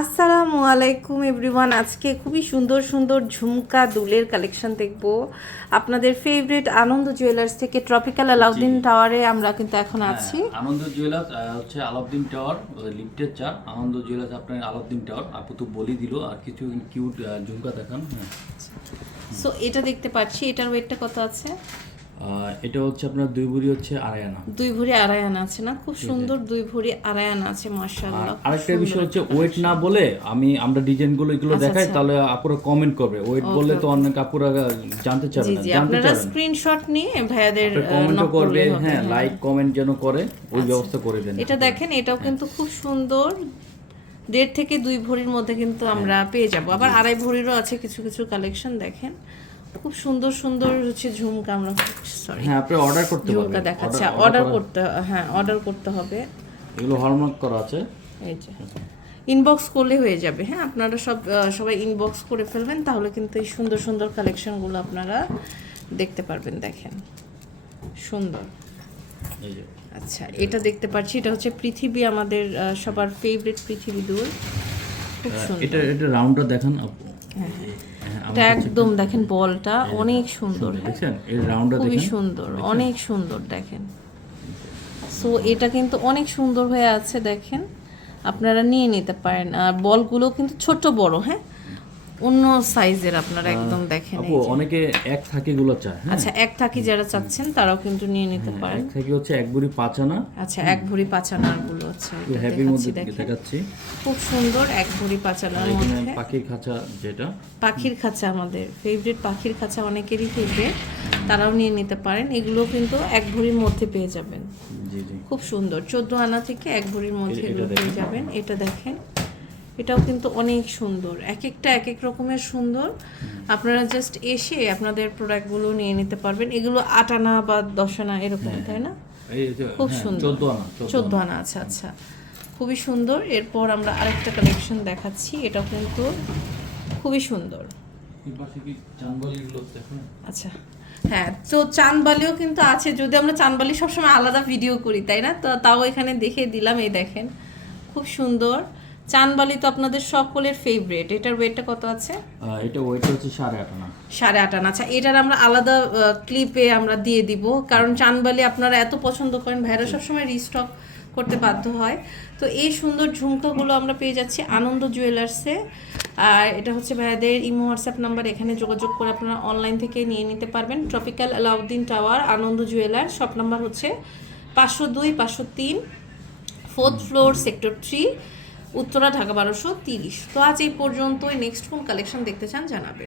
আসসালামু আলাইকুম এভরিওয়ান। আজকে খুবই সুন্দর সুন্দর ঝুমকা দুলের কালেকশন দেখব। আপনাদের ফেভারিট আনন্দ জুয়েলার্স থেকে ট্রপিক্যাল আলাউদ্দিন টাওয়ারে আমরা কিন্তু এখন আছি। হ্যাঁ, আনন্দ জুয়েলার্স হচ্ছে আলাউদ্দিন টাওয়ার লিফটের চার। আনন্দ জুয়েলার্স আপনার আলাউদ্দিন টাওয়ার আপু তো বলি দিল আর কিছু কিউট ঝুমকা দেখান। হ্যাঁ। সো এটা দেখতে পাচ্ছি এটার ওয়েটটা কত আছে? এটা হচ্ছে আপনার দুই বুড়ি হচ্ছে আড়াই আনা। দুই ভরি আড়াই আনা আছে না? খুব সুন্দর দুই ভরি আড়াই আনা আছে আর আরেকটা বিষয় হচ্ছে ওয়েট না বলে আমি আমরা ডিজাইনগুলো এগুলো আচ্ছা, দেখাই তাহলে আপুরা কমেন্ট করবে। ওয়েট বললে তো অনেক আপুরা জানতে চাবে না জানতে আপনারা চাবে স্ক্রিনশট নিয়ে ভাইয়াদের কমেন্টও নক করবে হ্যাঁ লাইক কমেন্ট যেন করে ওই ব্যবস্থা করে দেন এটা দেখেন এটাও কিন্তু খুব সুন্দর। দেড় থেকে দুই ভরির মধ্যে কিন্তু আমরা পেয়ে যাব। আবার আড়াই ভরিরও আছে কিছু কিছু কালেকশন দেখেন। খুব সুন্দর সুন্দর হচ্ছে ঝুমকা আমরা সরি হ্যাঁ আপনি অর্ডার করতে ঝুমকা পারবেন। দেখাচ্ছে। অর্ডার করতে হ্যাঁ অর্ডার করতে হবে। এগুলো হলমার্ক করা আছে। এই যে। ইনবক্স করলে হয়ে যাবে। হ্যাঁ আপনারা সব সবাই ইনবক্স করে ফেলবেন তাহলে কিন্তু এই সুন্দর সুন্দর কালেকশনগুলো আপনারা দেখতে পারবেন। দেখেন। সুন্দর। আচ্ছা এটা দেখতে পাচ্ছি। এটা হচ্ছে পৃথিবী আমাদের সবার ফেভারিট পৃথিবী দুল। খুব সুন্দর। এটা এটা রাউন্ডটা দেখান। আপু হ্যাঁ, এটা একদম দেখেন বলটা অনেক সুন্দর। এই রাউন্ডটা খুবই সুন্দর অনেক সুন্দর দেখেন। সো এটা কিন্তু অনেক সুন্দর হয়ে আছে দেখেন। আপনারা নিয়ে নিতে পারেন। আর বলগুলো কিন্তু ছোট বড় হ্যাঁ? অন্য সাইজের আপনারা একদম দেখেন আপু। অনেকে এক থাকি গুলো চায় হ্যাঁ। আচ্ছা এক থাকি যারা চাচ্ছেন তারাও কিন্তু নিয়ে নিতে পারেন। এক থাকি হচ্ছে এক বুড়ি পাঁচ আনা আচ্ছা এক ভরি পাঁচানারগুলো হচ্ছে হ্যাপির মধ্যে দেখাচ্ছি। খুব সুন্দর এক ভরি পাঁচানার মধ্যে। পাখির খাঁচা যেটা। পাখির খাঁচা আমাদের। ফেভারিট পাখির খাঁচা অনেকেরই ফেভারিট তারাও নিয়ে নিতে পারেন। এগুলো কিন্তু এক ভরির মধ্যে পেয়ে যাবেন। জি জি। খুব সুন্দর। চোদ্দ আনা থেকে এক ভরির মধ্যে এগুলো পেয়ে যাবেন। এটা দেখেন। এটাও কিন্তু অনেক সুন্দর। এক একটা এক এক রকমের সুন্দর। আপনারা জাস্ট এসে আপনাদের প্রোডাক্টগুলো নিয়ে নিতে পারবেন। এগুলো আট আনা বা দশ আনা এরকম তাই না? খুব হ্যাঁ, সুন্দর। চোদ্দ আনা আচ্ছা আচ্ছা। খুবই সুন্দর। এরপর আমরা আরেকটা কালেকশন দেখাচ্ছি। এটাও কিন্তু খুবই সুন্দর। আচ্ছা। হ্যাঁ তো চাঁদবালিও কিন্তু আছে। যদি আমরা চাঁদবালি সবসময় আলাদা ভিডিও করি তাই না? তো তাও এখানে দেখে দিলাম এই দেখেন। খুব সুন্দর। চাঁদবালি তো আপনাদের সকলের ফেভারিট এটার ওয়েটটা কত আছে? এটা ওয়েট হচ্ছে সাড়ে আট আনা। সাড়ে আট আনা। আচ্ছা এটার আমরা আলাদা ক্লিপে আমরা দিয়ে দিব। কারণ চাঁদবালি আপনারা এত পছন্দ করেন। ভাইরা সবসময় রিস্টক করতে বাধ্য হয়। তো এই সুন্দর ঝুমকাগুলো আমরা পেয়ে যাচ্ছি আনন্দ জুয়েলার্সে আর এটা হচ্ছে ভাইয়াদের ইমো হোয়াটসঅ্যাপ নাম্বার। এখানে যোগাযোগ করে আপনারা অনলাইন থেকে নিয়ে নিতে পারবেন। Tropical Alauddin tower Anondo jeweller shop number হচ্ছে পাঁচশো দুই পাঁচশো তিন fourth floor sector three Uttara Dhaka বারোশো তিরিশ। তো আজ এই পর্যন্তই। নেক্সট কোন কালেকশন দেখতে চান জানাবেন।